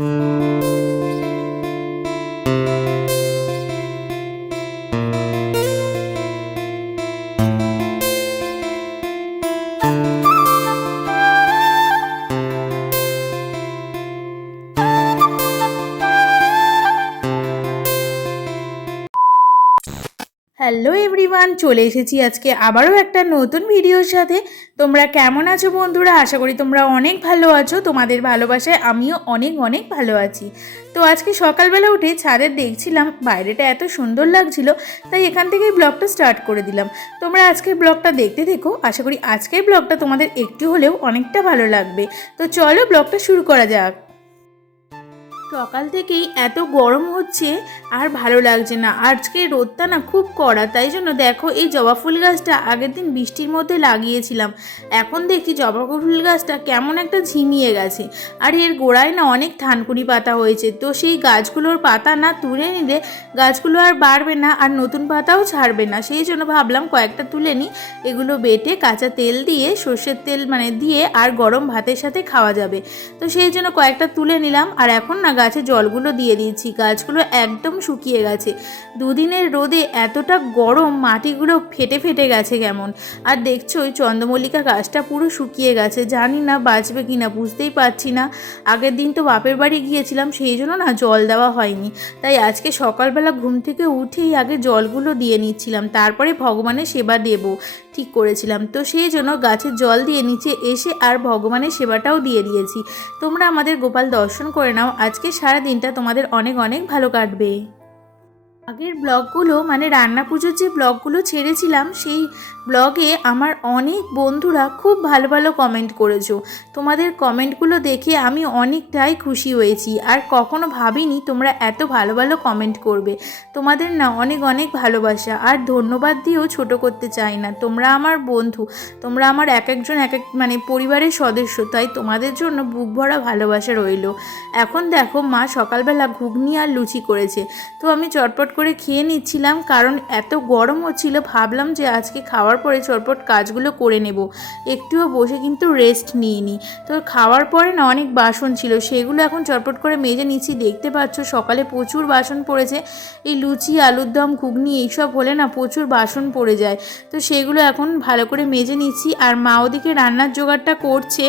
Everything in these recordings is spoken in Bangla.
Mm-hmm. হ্যালো এভরিওয়ান চলে এসেছি আজকে আবারও একটা নতুন ভিডিওর সাথে। তোমরা কেমন আছো বন্ধুরা? আশা করি তোমরা অনেক ভালো আছো। তোমাদের ভালোবাসায় আমিও অনেক অনেক ভালো আছি। তো আজকে সকালবেলা উঠে ছাদের দেখছিলাম, বাইরেটা এত সুন্দর লাগছিল, তাই এখান থেকেই ব্লগটা স্টার্ট করে দিলাম। তোমরা আজকের ব্লগটা দেখতে দেখো আশা করি আজকের ব্লগটা তোমাদের একটু হলেও অনেকটা ভালো লাগবে। তো চলো ব্লগটা শুরু করা যাক। সকাল থেকেই এত গরম হচ্ছে আর ভালো লাগছে না। আজকে রোদটা না খুব কড়া, তাই জন্য দেখো এই জবা ফুল গাছটা আগের দিন বৃষ্টির মধ্যে লাগিয়েছিলাম। এখন দেখি জবা ফুল গাছটা কেমন একটা ঝিমিয়ে গেছে। আর এর গোড়ায় না অনেক থানকুনি পাতা হয়েছে, তো সেই গাছগুলোর পাতা না তুলে নিলে গাছগুলো আর বাড়বে না আর নতুন পাতাও ছাড়বে না। সেই জন্য ভাবলাম কয়েকটা তুলে নিই, এগুলো বেটে কাঁচা তেল দিয়ে, সর্ষের তেল মানে দিয়ে আর গরম ভাতের সাথে খাওয়া যাবে। তো সেই জন্য কয়েকটা তুলে নিলাম, আর এখন না গাছে জলগুলো দিয়ে দিয়েছি, গাছগুলো একদম শুকিয়ে গেছে। দুদিনের রোদে এতটা গরম, মাটিগুলো ফেটে ফেটে গেছে কেমন? আর দেখছ, ওই চন্দ্রমল্লিকা গাছটা পুরো শুকিয়ে গেছে, জানি না বাঁচবে কি না বুঝতেই পারছি না। আগের দিন তো বাপের বাড়ি গিয়েছিলাম, সেই জন্য না জল দেওয়া হয়নি। তাই আজকে সকালবেলা ঘুম থেকে উঠেই আগে জলগুলো দিয়ে নিচ্ছিলাম, তারপরে ভগবানের সেবা দেব। ঠিক করেছিলাম, তো সেই জন্য গাছের জল দিয়ে নিচে এসে আর ভগবানের সেবাটাও দিয়ে দিয়েছি। তোমরা আমাদের গোপাল দর্শন করে নাও, আজকে সারা দিনটা তোমাদের অনেক অনেক ভালো কাটবে। আগের ব্লগগুলো মানে রান্না পুজোর যে ব্লগগুলো ছেড়েছিলাম, সেই ব্লগে আমার অনেক বন্ধুরা খুব ভালো ভালো কমেন্ট করেছ। তোমাদের কমেন্টগুলো দেখে আমি অনেকটাই খুশি হয়েছি। আর কখনো ভাবিনি তোমরা এত ভালো ভালো কমেন্ট করবে। তোমাদের না অনেক অনেক ভালোবাসা। আর ধন্যবাদ দিয়েও ছোট করতে চাই না। তোমরা আমার বন্ধু। তোমরা আমার এক একজন এক এক মানে পরিবারের সদস্য। তাই তোমাদের জন্য বুক ভরা ভালোবাসা রইল। এখন দেখো মা সকালবেলা ঘুগনি আর লুচি করেছে। তো আমি চটপট খেয়ে নিচ্ছিলাম, কারণ এত গরম হচ্ছিল, ভাবলাম যে আজকে খাওয়ার পরে চটপট কাজগুলো করে নেব। একটুও বসে কিন্তু রেস্ট নিইনি। তো খাওয়ার পরে না অনেক বাসন ছিল, সেগুলো এখন চটপট করে মেজে নিচ্ছি। দেখতে পাচ্ছ সকালে প্রচুর বাসন পড়েছে। এই লুচি, আলুর দম, ঘুগনি, এইসব হলে না প্রচুর বাসন পড়ে যায়। তো সেগুলো এখন ভালো করে মেজে নিচ্ছি। আর মা ওদিকে রান্নার জোগাড়টা করছে।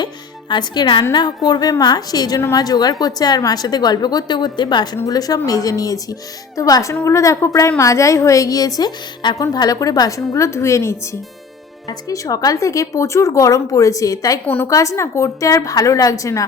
আজকে রান্না করবে মা, সেই জন্য মা জোগাড় করছে আর মার সাথে গল্প করতে করতে বাসনগুলো সব মেজে নিয়েছি। তো বাসনগুলো দেখো প্রায় মাজাই হয়ে গিয়েছে, এখন ভালো করে বাসনগুলো ধুয়ে নিচ্ছি। আজকে সকাল থেকে প্রচুর গরম পড়েছে, তাই কোনো কাজ না করতে আর ভালো লাগছে না।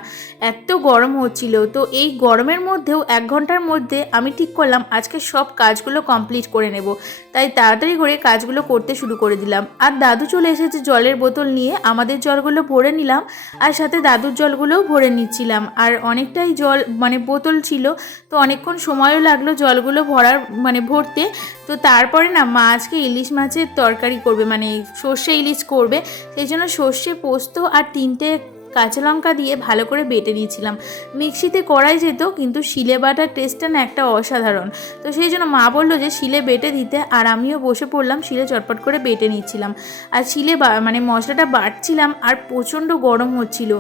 এত গরম হচ্ছিল, তো এই গরমের মধ্যেও এক ঘণ্টার মধ্যে আমি ঠিক করলাম আজকে সব কাজগুলো কমপ্লিট করে নেব। তাই তাড়াতাড়ি করে কাজগুলো করতে শুরু করে দিলাম। আর দাদু চলে এসেছে জলের বোতল নিয়ে, আমাদের জলগুলো ভরে নিলাম আর সাথে দাদুর জলগুলোও ভরে নিচ্ছিলাম। আর অনেকটাই জল মানে বোতল ছিল, তো অনেকক্ষণ সময়ও লাগল জলগুলো ভরার মানে ভরতে। তো তারপরে না মা আজকে ইলিশ মাছের তরকারি করবে মানে সর্ষে ইলিশ করবে। সেই জন্য সর্ষে পোস্ত আর তিনটে কাঁচা লঙ্কা দিয়ে ভালো করে বেটে নিয়েছিলাম। মিক্সিতে করাই যেত, কিন্তু শিলে বাটার টেস্টটা না একটা অসাধারণ। তো সেই জন্য মা বলল যে, শিলে বেটে দিতে। আর আমিও বসে পড়লাম, শিলে চটপট করে বেটে নিচ্ছিলাম। আর শিলে মানে মশলাটা বাটছিলাম, আর প্রচণ্ড গরম হচ্ছিল।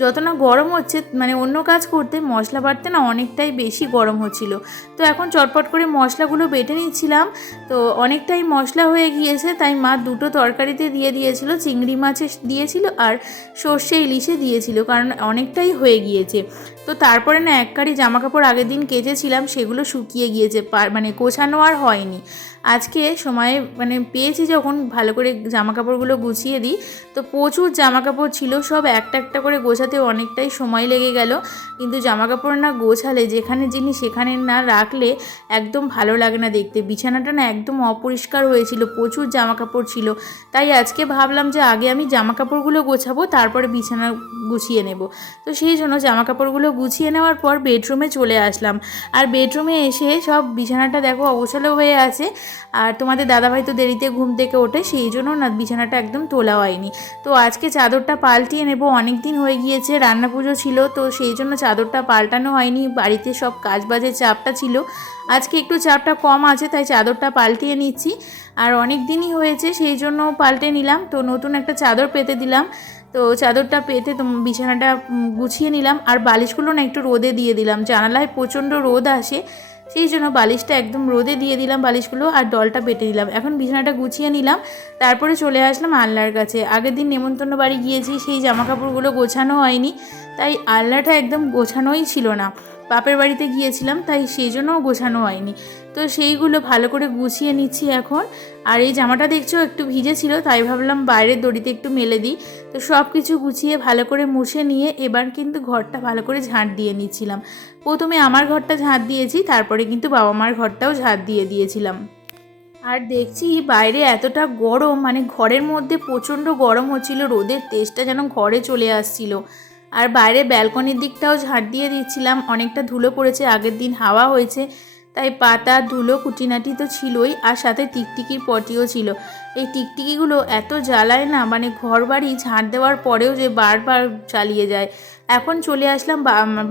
যত না গরম হচ্ছে মানে অন্য কাজ করতে, মশলা বাটতে না অনেকটাই বেশি গরম হচ্ছিল। তো এখন চটপট করে মশলাগুলো বেটে নিচ্ছিলাম। তো অনেকটাই মশলা হয়ে গিয়েছে, তাই মা দুটো তরকারিতে দিয়ে দিয়েছিল। চিংড়ি মাছে দিয়েছিল আর সর্ষে ইলিশে দিয়েছিল কারণ অনেকটাই হয়ে গিয়েছে। তো তারপরে না এক কারি জামা কাপড় আগের দিন কেচেছিলাম, সেগুলো শুকিয়ে গিয়েছে মানে গোছানো আর হয়নি। আজকে সময় মানে পেয়েছি যখন, ভালো করে জামা কাপড়গুলো গুছিয়ে দিই। তো প্রচুর জামা কাপড় ছিল, সব একটা একটা করে গোছাতে অনেকটাই সময় লেগে গেল। কিন্তু জামা কাপড় না গোছালে, যেখানে জিনিস সেখানে না রাখলে একদম ভালো লাগে না দেখতে। বিছানাটা না একদম অপরিষ্কার হয়েছিল, প্রচুর জামা কাপড় ছিল। তাই আজকে ভাবলাম যে আগে আমি জামা কাপড়গুলো গোছাবো, তারপরে বিছানা গুছিয়ে নেব। তো সেই জন্য জামা কাপড়গুলো গুছিয়ে নেওয়ার পর বেডরুমে চলে আসলাম। আর বেডরুমে এসে সব বিছানাটা দেখো অগোছালো হয়ে আছে। আর তোমাদের দাদাভাই তো দেরিতে ঘুম থেকে ওঠে, সেই জন্য না বিছানাটা একদম তোলা হয়নি। তো আজকে চাদরটা পাল্টিয়ে নেব অনেক দিন হয়ে গিয়েছে রান্না পুজো ছিল, তো সেই জন্য চাদরটা পাল্টানো হয়নি, বাড়িতে সব কাজ বাজের চাপটা ছিল। আজকে একটু চাপটা কম আছে, তাই চাদরটা পাল্টিয়ে নিচ্ছি। আর অনেক দিনই হয়েছে, সেই জন্য পাল্টে নিলাম। তো নতুন একটা চাদর পেতে দিলাম। তো চাদরটা পেতে বিছানাটা গুছিয়ে নিলাম। আর বালিশগুলো না একটু রোদে দিয়ে দিলাম। জানালায় প্রচণ্ড রোদ আসে, সেই জন্য বালিশটা একদম রোদে দিয়ে দিলাম বালিশগুলো আর ডলটা পেটে দিলাম। এখন বিছানাটা গুছিয়ে নিলাম, তারপরে চলে আসলাম আল্লাহর কাছে। আগের দিন নেমন্তন্ন বাড়ি গিয়েছি, সেই জামাকাপড়গুলো গোছানো হয়নি, তাই আল্লাটা একদম গোছানোই ছিল না। বাপের বাড়িতে গিয়েছিলাম, তাই সেই জন্যও গোছানো হয়নি। তো সেইগুলো ভালো করে গুছিয়ে নিচ্ছি এখন। আর এই জামাটা দেখছ একটু ভিজে ছিল, তাই ভাবলাম বাইরের দড়িতে একটু মেলে দিই। তো সব কিছু গুছিয়ে ভালো করে মুছে নিয়ে এবার কিন্তু ঘরটা ভালো করে ঝাঁট দিয়ে নিচ্ছিলাম। প্রথমে আমার ঘরটা ঝাঁট দিয়েছি, তারপরে কিন্তু বাবা মার ঘরটাও ঝাঁট দিয়ে দিয়েছিলাম। আর দেখছি বাইরে এতটা গরম মানে ঘরের মধ্যে প্রচণ্ড গরম হচ্ছিল, রোদের তেজটা যেন ঘরে চলে আসছিল। আর বাইরে ব্যালকনির দিকটাও ঝাঁট দিয়ে দিচ্ছিলাম অনেকটা ধুলো পড়েছে, আগের দিন হাওয়া হয়েছে, তাই পাতা, ধুলো কুটিনাটি তো ছিলই, আর সাথে টিকটিকির পটিও ছিল। এই টিকটিকিগুলো এত জ্বালায় না মানে ঘর বাড়ি ঝাঁট দেওয়ার পরেও যে বারবার চালিয়ে যায়। এখন চলে আসলাম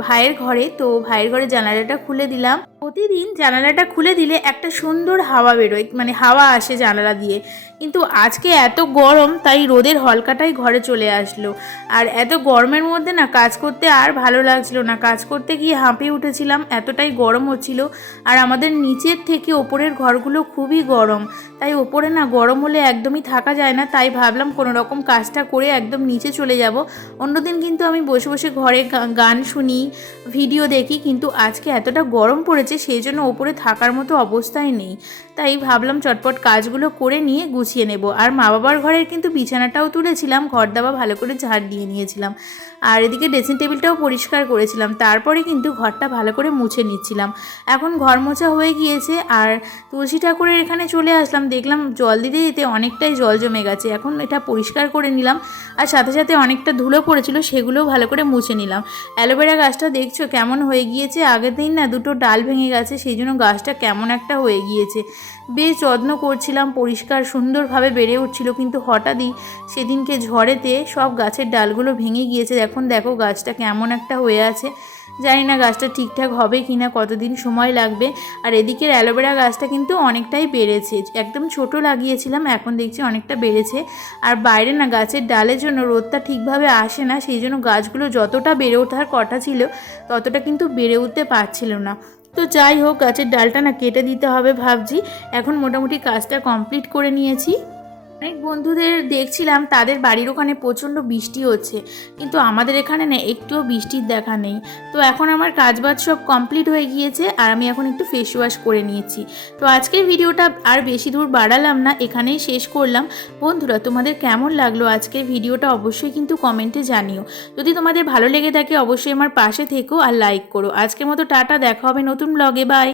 ভাইয়ের ঘরে। তো ভাইয়ের ঘরে জানালাটা খুলে দিলাম। প্রতিদিন জানালাটা খুলে দিলে একটা সুন্দর হাওয়া বেরোয় মানে হাওয়া আসে জানালা দিয়ে। কিন্তু আজকে এত গরম, তাই রোদের হলকাটাই ঘরে চলে আসলো। আর এত গরমের মধ্যে না, কাজ করতে আর ভালো লাগছিল না। কাজ করতে গিয়ে হাঁপিয়ে উঠেছিলাম, এতটাই গরম হচ্ছিল। আর আমাদের নিচের থেকে ওপরের ঘরগুলো খুবই গরম। তাই ওপরে না, গরম হলে একদমই থাকা যায় না। তাই ভাবলাম কোনো রকম কাজটা করে একদম নিচে চলে যাব। অন্যদিন কিন্তু আমি বসে বসে ঘরে গান শুনি ভিডিও দেখি, কিন্তু আজকে এতটা গরম পড়েছে, সেই জন্য ওপরে থাকার মতো অবস্থায় নেই। তাই ভাবলাম চটপট কাজগুলো করে নিয়ে গুছিয়ে নেব। আর মা বাবার ঘরের কিন্তু বিছানাটাও তুলেছিলাম, ঘর দাবা ভালো করে ঝাড় দিয়ে নিয়েছিলাম। আর এদিকে ড্রেসিং টেবিলটাও পরিষ্কার করেছিলাম, তারপরে কিন্তু ঘরটা ভালো করে মুছে নিচ্ছিলাম। এখন ঘর মোছা হয়ে গিয়েছে, আর তুলসী ঠাকুরের এখানে চলে আসলাম, দেখলাম জল দিতে দিতে অনেকটাই জল জমে গেছে। এখন এটা পরিষ্কার করে নিলাম, আর সাথে সাথে অনেকটা ধুলো পড়েছিল, সেগুলোও ভালো করে মুছে নিলাম। অ্যালোভেরা গাছটা দেখছ কেমন হয়ে গিয়েছে? আগের দিন না দুটো ডাল ভেঙে গেছে, সেই জন্য গাছটা কেমন একটা হয়ে গিয়েছে। বেশ যত্ন করছিলাম, পরিষ্কার, সুন্দরভাবে বেড়ে উঠছিল, কিন্তু হঠাৎই সেদিনকে ঝড়েতে সব গাছের ডালগুলো ভেঙে গিয়েছে। এখন দেখো গাছটা কেমন একটা হয়ে আছে। জানি না গাছটা ঠিকঠাক হবে কি না কতদিন সময় লাগবে। আর এদিকের অ্যালোভেরা গাছটা কিন্তু অনেকটাই বেড়েছে। একদম ছোট লাগিয়েছিলাম, এখন দেখছি অনেকটা বেড়েছে। আর বাইরে না গাছের ডালের জন্য রোদটা ঠিকভাবে আসে না, সেই জন্য গাছগুলো যতটা বেড়ে ওঠার কথা ছিল, ততটা কিন্তু বেড়ে উঠতে পারছিল না। তো যাই হোক, গাছের ডালটা না কেটে দিতে হবে ভাবছি। এখন মোটামুটি কাজটা কমপ্লিট করে নিয়েছি। অনেক বন্ধুদের দেখছিলাম, তাদের বাড়ির ওখানে প্রচণ্ড বৃষ্টি হচ্ছে। কিন্তু আমাদের এখানে না একটুও বৃষ্টির দেখা নেই। তো এখন আমার কাজবাজ সব কমপ্লিট হয়ে গিয়েছে আর আমি এখন একটু ফেস ওয়াশ করে নিয়েছি। তো আজকের ভিডিওটা আর বেশি দূর বাড়ালাম না, এখানেই শেষ করলাম। বন্ধুরা, তোমাদের কেমন লাগল আজকের ভিডিওটা অবশ্যই কিন্তু কমেন্টে জানিও। যদি তোমাদের ভালো লেগে থাকে, অবশ্যই আমার পাশে থেকো আর লাইক করো। আজকের মতো টাটা, দেখা হবে নতুন ব্লগে বাই